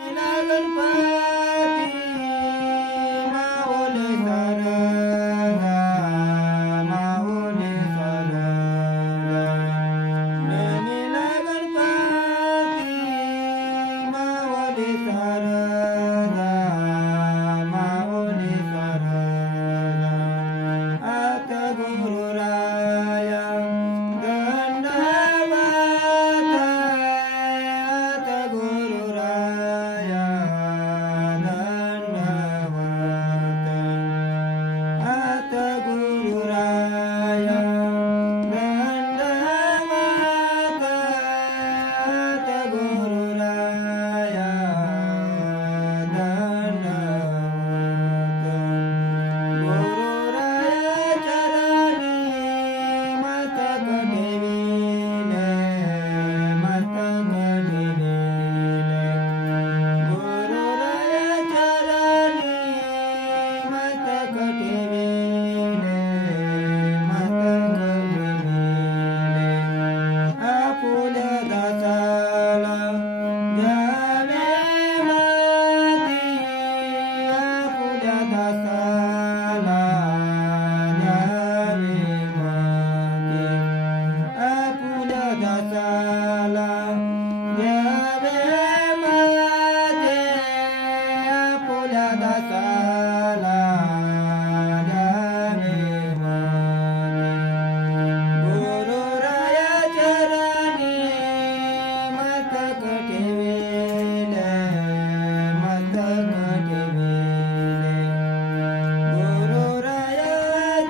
गणपती माऊली सरदा माऊली सरदा नेमिला गणपती माऊली सरदा माऊली सरदा आत गुरुराया दंडवत आत गुरुराया दंडवत आत गुरुराया दंडवत आत गुरुराया दंडवत गुरुराया चरणी मस्तक ठेविले मस्तक ठेविले गुरुराया चरणी मस्तक ठेविले मस्तक ठेविले आपुल्या दासाला द्यावे माती आपुल्या दासाला द्यावे माती आपुल्या दासाला द्यावे माती आपुल्या दासाला द्यावे माती गुरुराया चरणी मस्तक ठेविले मस्तक ठेविले गुरुराया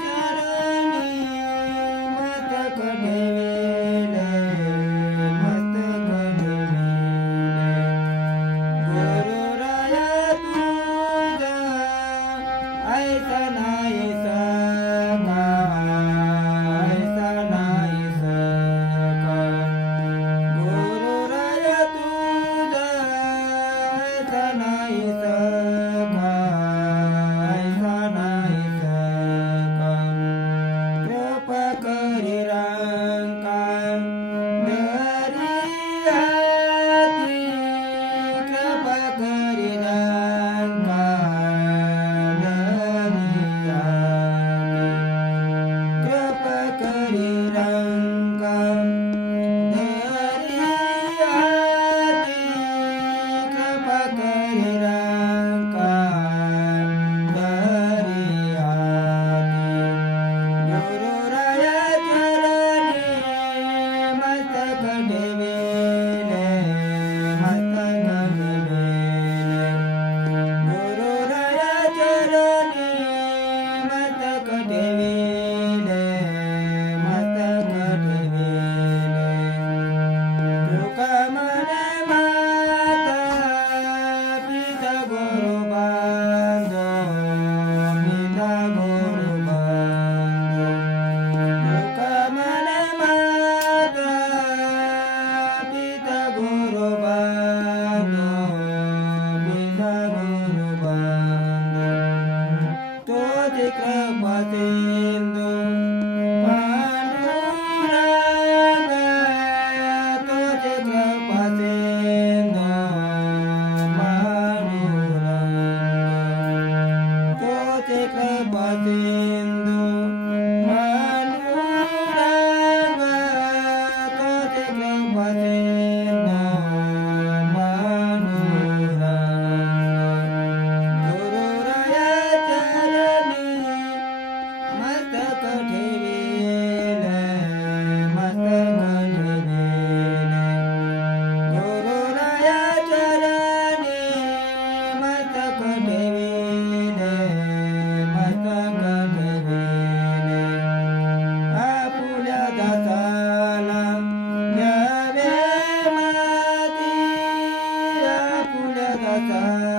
चरणी मस्तक ठेविले मस्तक ठेविले गुरुराया तुझा ऐसा नाही सखा ऐसा नाही सखा गुरुराया तुझा ऐसा नाही सखा ऐसा नाही सखा कृपा करी रंका धरी हाती कृपा करी रंका धरी हाती कृपा करी रंका धरी हाती कृपा करी रंका धरी हाती गुरुराया चरणी मस्तक ठेविले मस्तक ठेविले गुरुराया चरणी मस्तक ठेविले मस्तक ठेविले तुका मने माता पिता गुरु बांधो पिता गुरु बांधो तुका मने माता पिता गुरु बांधो पिता गुरु बांधो तोची कृपा सिंधू पांडुरंग तोची कृपा सिंधू पांडुरंग तोची कृपा सिंधू पांडुरंग तोची कृपा सिंधू पांडुरंग गुरुराया चरणी मस्तक ठेविले मस्तक ठेविले गुरुराया चरणी मस्तक ठेविले मस्तक ठेविले आपुल्या दासाला द्यावे माती आपुल्या दासाला